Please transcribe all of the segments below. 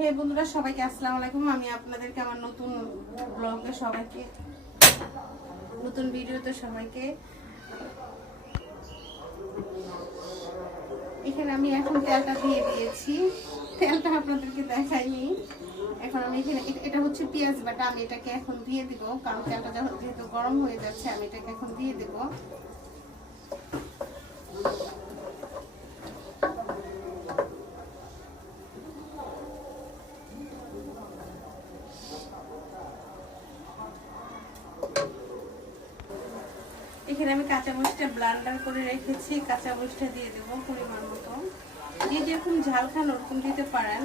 হে বন্ধুরা, সবাইকে আসসালামু আলাইকুম। আমি আপনাদেরকে আমার নতুন ব্লগে সবাইকে নতুন ভিডিওতে সবাইকে এখানে আমি এখন তেলটা দিয়ে দিয়েছি। তেলটা আপনাদেরকে দেখাইনি। এখন আমি এখানে এটা হচ্ছে পেঁয়াজ বাটা, আমি এটাকে এখন দিয়ে দিব, কারণ তেলটা যেহেতু গরম হয়ে যাচ্ছে আমি এটাকে এখন দিয়ে দেব। এখানে আমি কাঁচা মরিচটা ব্লেন্ডার করে রেখেছি, কাঁচা মরিচটা দিয়ে দেবো পরিমাণ মতো। যে যেরকম ঝাল খান ওরকম দিতে পারেন।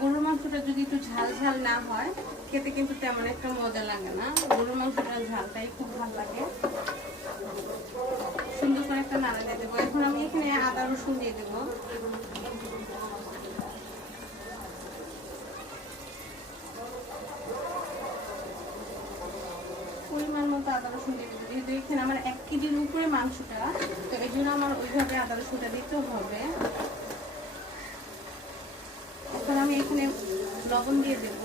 গরুর মাংসটা যদি একটু ঝাল ঝাল না হয় খেতে কিন্তু তেমন একটা মজা লাগে না। গরুর মাংসটার ঝালটাই খুব ভালো লাগে। সুন্দর করে একটা নাড়া দিয়ে দেবো। এখন আমি এখানে আদা রসুন দিয়ে দেবো। পরিমাণ মতো আদা রসুন দিয়ে দেবো। যেহেতু এখানে আমার 1 কেজির উপরে মাংসটা, তো এই জন্য আমার ওইভাবে আদা রসুনটা দিতে হবে। এখন আমি এখানে লবণ দিয়ে দেব।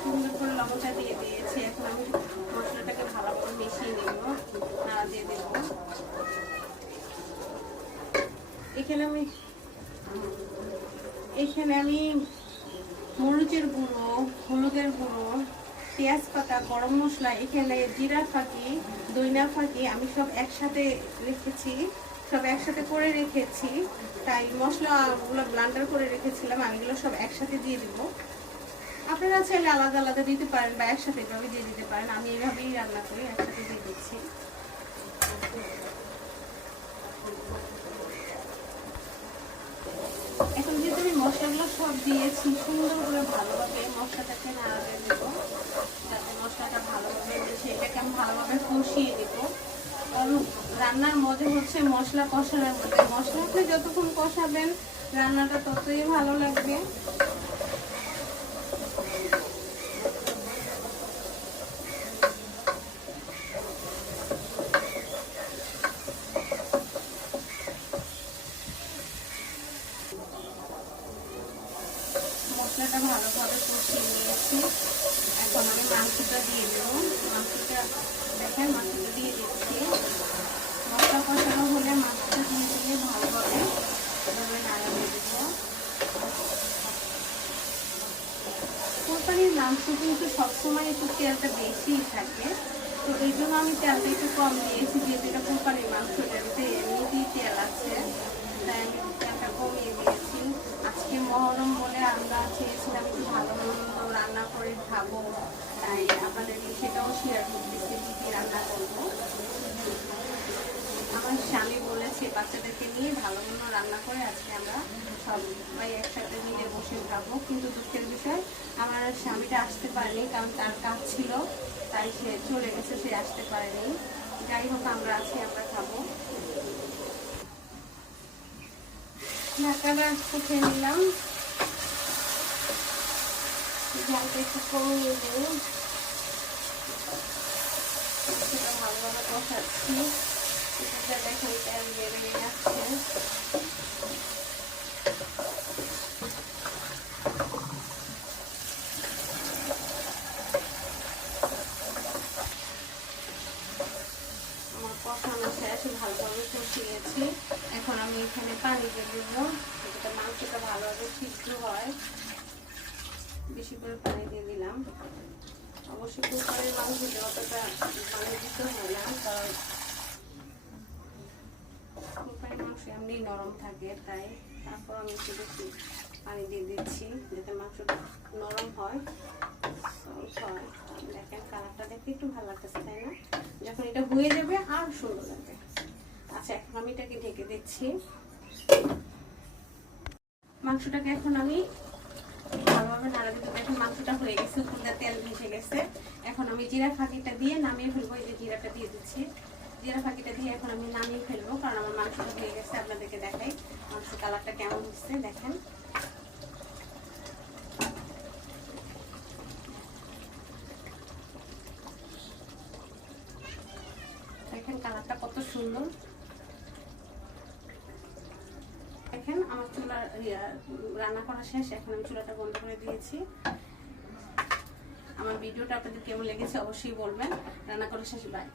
সুন্দর করে লবণটা দিয়ে দিয়েছি। এখন আমি মশলাটাকে ভালো করে মিশিয়ে নেব, নাড়া দিয়ে দেব। এখানে আমি মরিচের গুঁড়ো, হলুদের গুঁড়ো, পেঁয়াজ পাতা, গরম মশলা, এখানে জিরা ফাঁকি, দইনা ফাঁকি আমি সব একসাথে রেখেছি, সব একসাথে করে রেখেছি। তাই মশলাগুলো ব্লেন্ডার করে রেখেছিলাম, আমি এগুলো সব একসাথে দিয়ে দিব। আপনারা চাইলে আলাদা আলাদা দিতে পারেন বা একসাথে এভাবে দিয়ে দিতে পারেন। আমি এইভাবেই রান্না করি, একসাথে দিয়ে দিচ্ছি। এখন যেহেতু আমি মশলাগুলো সব দিয়েছি, সুন্দর করে ভালোভাবে মশলাটাকে নাড়া দিয়ে দেবো, যাতে মশলাটা ভালোভাবে মিশে এটাকে আমি ভালোভাবে কষিয়ে দেব। কারণ রান্নার মজা হচ্ছে মশলা কষানোর মধ্যে। মশলাটা যতক্ষণ কষাবেন রান্নাটা ততই ভালো লাগবে। মশলাটা ভালোভাবে কষিয়ে নিয়েছি। এখন আমি মাংসটা দিয়ে দেবো। মাংসটা দেখেন, মাংসটা দিয়ে দিচ্ছি। মশলা কষানো হলে মাংসটা দিয়ে দিলে ভালোভাবে এভাবে নাড়া দিয়ে দেবো। কোরবানির মাংস কিন্তু সবসময় একটু তেলটা বেশিই থাকে, তো এই জন্য আমি তেলটা একটু কম দিয়েছি। যেহেতু এটা কোরবানির মাংস, এটাতে এমনিতেই তেল আছে, তাই আমি তেলটা কমিয়ে দিয়েছি। আজকে মহরম বলে আমরা চেয়েছিলাম একটু ভালো মন্দ রান্না করে খাবো, তাই আপনাদেরকে সেটাও শেয়ার করতেছি কি রান্না করবো। আমার স্বামী বলেছে বাচ্চাদেরকে নিয়ে ভালো মন্দ রান্না করে আজকে আমরা সবাই একসাথে মিলে বসে খাবো। কিন্তু দুঃখের বিষয় আমার স্বামীটা আসতে পারেনি, কারণ তার কাজ ছিল, তাই সে চলে গেছে, সে আসতে পারেনি। যাই হোক, আমরা আছি, আমরা খাবো। ঢাকাটা উঠে নিলাম, ঝালটা একটু কমিয়ে দেব। সেটা ভালোভাবে কষাচ্ছি। দেখুন তেল বেরিয়ে যাচ্ছে। আমার কষানো শেষ, ভালোভাবে কষিয়েছি। এখন আমি এখানে পানি দিয়ে দেবো, যাতে মাংসটা ভালোভাবে সিদ্ধ হয়। বেশি করে পানি দিয়ে দিলাম। অবশ্যই কুকারের মাংসতে অতটা পানি দিতে হয় না, কারণ কুকারের মাংস এমনি নরম থাকে, তাই তারপর আমি একটু বেশি পানি দিয়ে দিচ্ছি যাতে মাংসটা নরম হয়, সফট হয়। দেখেন কালারটা দেখে একটু ভালো লাগতেছে, তাই না? যখন এটা হয়ে যাবে আর সুন্দর লাগবে। আচ্ছা, এখন আমি এটাকে ঢেকে দিচ্ছি। মাংসটাকে এখন আমি ভালোভাবে নাড়া দিতে। দেখুন মাংসটা হয়ে গেছে, উপরে তেল ভেসে গেছে। এখন আমি জিরা ফাঁকিটা দিয়ে নামিয়ে ফেলবো। এই যে জিরাটা দিয়ে দিচ্ছি, জিরা ফাঁকিটা দিয়ে এখন আমি নামিয়ে ফেলবো, কারণ আমার মাংসটা হয়ে গেছে। আপনাদেরকে দেখাই মাংস কালারটা কেমন হচ্ছে, দেখেন। কালারটা কত সুন্দর। দেখেন আমার চুলা রান্না করা শেষ, এখন আমি চুলাটা বন্ধ করে দিয়েছি। আমার ভিডিওটা আপনাদের কেমন লেগেছে অবশ্যই বলবেন। রান্না করা শেষ, বাই।